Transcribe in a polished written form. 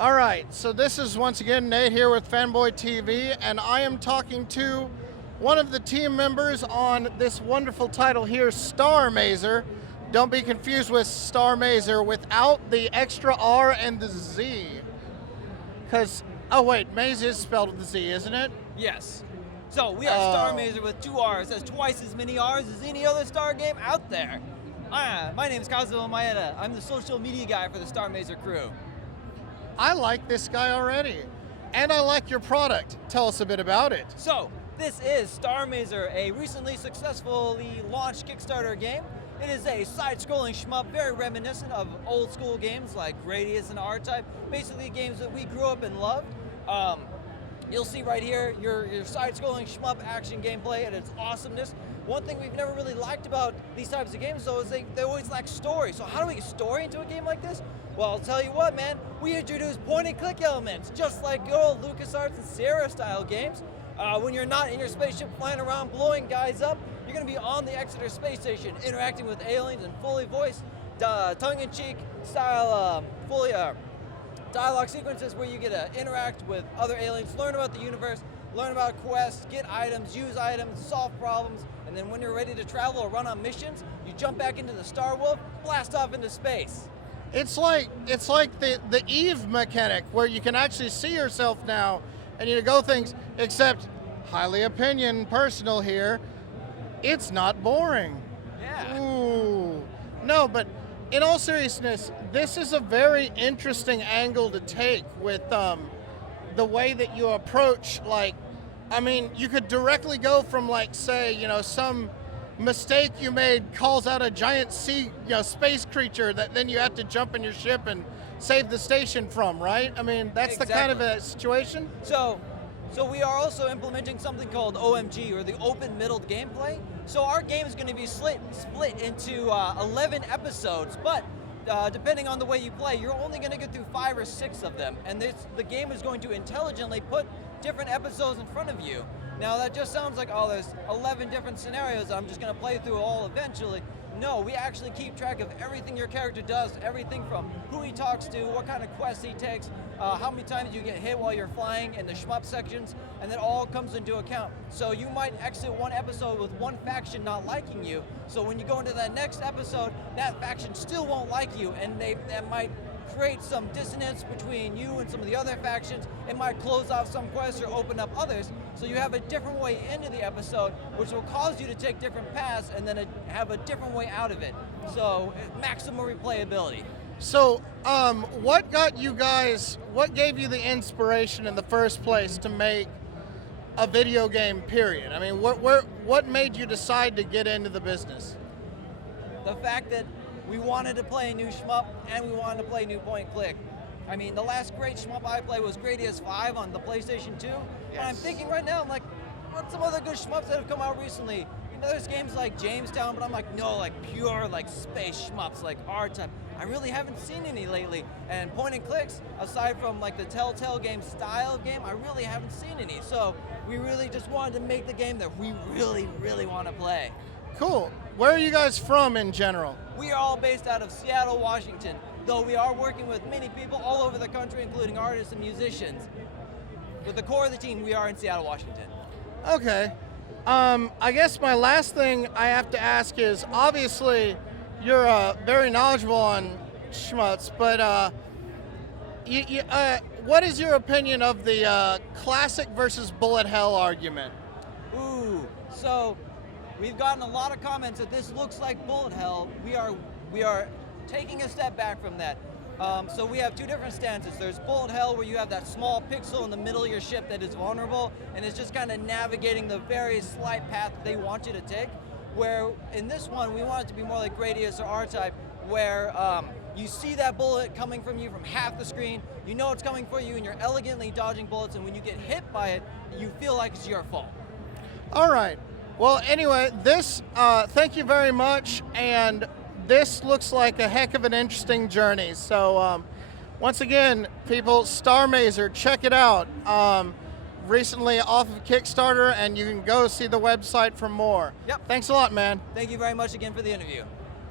All right, so this is once again Nate here with Fanboy TV, and I am talking to one of the team members on this wonderful title here, Star Mazer. Don't be confused with Star Mazer without the extra R and the Z. Because, oh wait, Maze is spelled with a Z, isn't it? Yes. So we are Star Mazer with 2 R's. That's twice as many R's as any other Star game out there. My name is Kazuo Maeda. I'm the social media guy for the Star Mazer crew. I like this guy already. And I like your product. Tell us a bit about it. So, this is Star Mazer, a recently successfully launched Kickstarter game. It is a side-scrolling shmup, very reminiscent of old school games like Gradius and R-Type, basically games that we grew up and loved. You'll see right here your side-scrolling shmup action gameplay and its awesomeness. One thing we've never really liked about these types of games, though, is they always lack story. So how do we get story into a game like this? Well, I'll tell you what, man, we introduce point-and-click elements, just like good old LucasArts and Sierra-style games. When you're not in your spaceship flying around blowing guys up, you're going to be on the Exeter space station interacting with aliens in fully voiced, tongue-in-cheek style, fully dialogue sequences where you get to interact with other aliens, learn about the universe, learn about quests, get items, use items, solve problems, and then when you're ready to travel or run on missions, you jump back into the Star Wolf, blast off into space. It's like the Eve mechanic where you can actually see yourself now and you go things, except highly opinion, personal here, it's not boring. Yeah. Ooh. No, but in all seriousness, this is a very interesting angle to take with the way that you approach, like, I mean, you could directly go from, like, say, you know, some mistake you made calls out a giant space creature that then you have to jump in your ship and save the station from, right? I mean, that's Exactly. the kind of a situation. So we are also implementing something called OMG, or the open middled gameplay. So our game is going to be split into 11 episodes, but depending on the way you play, you're only going to get through 5 or 6 of them, and the game is going to intelligently put different episodes in front of you. Now that just sounds like, oh, there's 11 different scenarios I'm just going to play through all eventually. No, we actually keep track of everything your character does, everything from who he talks to, what kind of quests he takes, how many times you get hit while you're flying in the shmup sections, and that all comes into account. So you might exit one episode with one faction not liking you, so when you go into that next episode, that faction still won't like you, and that might create some dissonance between you and some of the other factions. It might close off some quests or open up others, so you have a different way into the episode, which will cause you to take different paths and then have a different way out of it. So maximum replayability. So, what gave you the inspiration in the first place to make a video game, period? I mean, what made you decide to get into the business? The fact that we wanted to play a new shmup, and we wanted to play new point-and-click. I mean, the last great shmup I played was Gradius 5 on the PlayStation 2. Yes. And I'm thinking right now, I'm like, what's some other good shmups that have come out recently? You know, there's games like Jamestown, but I'm like, no, like pure like space shmups, like R-Type. I really haven't seen any lately. And point-and-clicks, aside from like the Telltale game style of game, I really haven't seen any. So we really just wanted to make the game that we really, really want to play. Cool. Where are you guys from in general? We are all based out of Seattle, Washington, though we are working with many people all over the country, including artists and musicians. With the core of the team, we are in Seattle, Washington. Okay. I guess my last thing I have to ask is, obviously, you're very knowledgeable on shmups, but what is your opinion of the classic versus bullet hell argument? Ooh, so we've gotten a lot of comments that this looks like bullet hell. We are taking a step back from that. So we have 2 different stances. There's bullet hell, where you have that small pixel in the middle of your ship that is vulnerable, and it's just kind of navigating the very slight path they want you to take. Where in this one, we want it to be more like Gradius or R-Type, where you see that bullet coming from you from half the screen, you know it's coming for you, and you're elegantly dodging bullets, and when you get hit by it, you feel like it's your fault. All right. Well, anyway, thank you very much, and this looks like a heck of an interesting journey. So, once again, people, Star Mazer, check it out. Recently off of Kickstarter, and you can go see the website for more. Yep. Thanks a lot, man. Thank you very much again for the interview.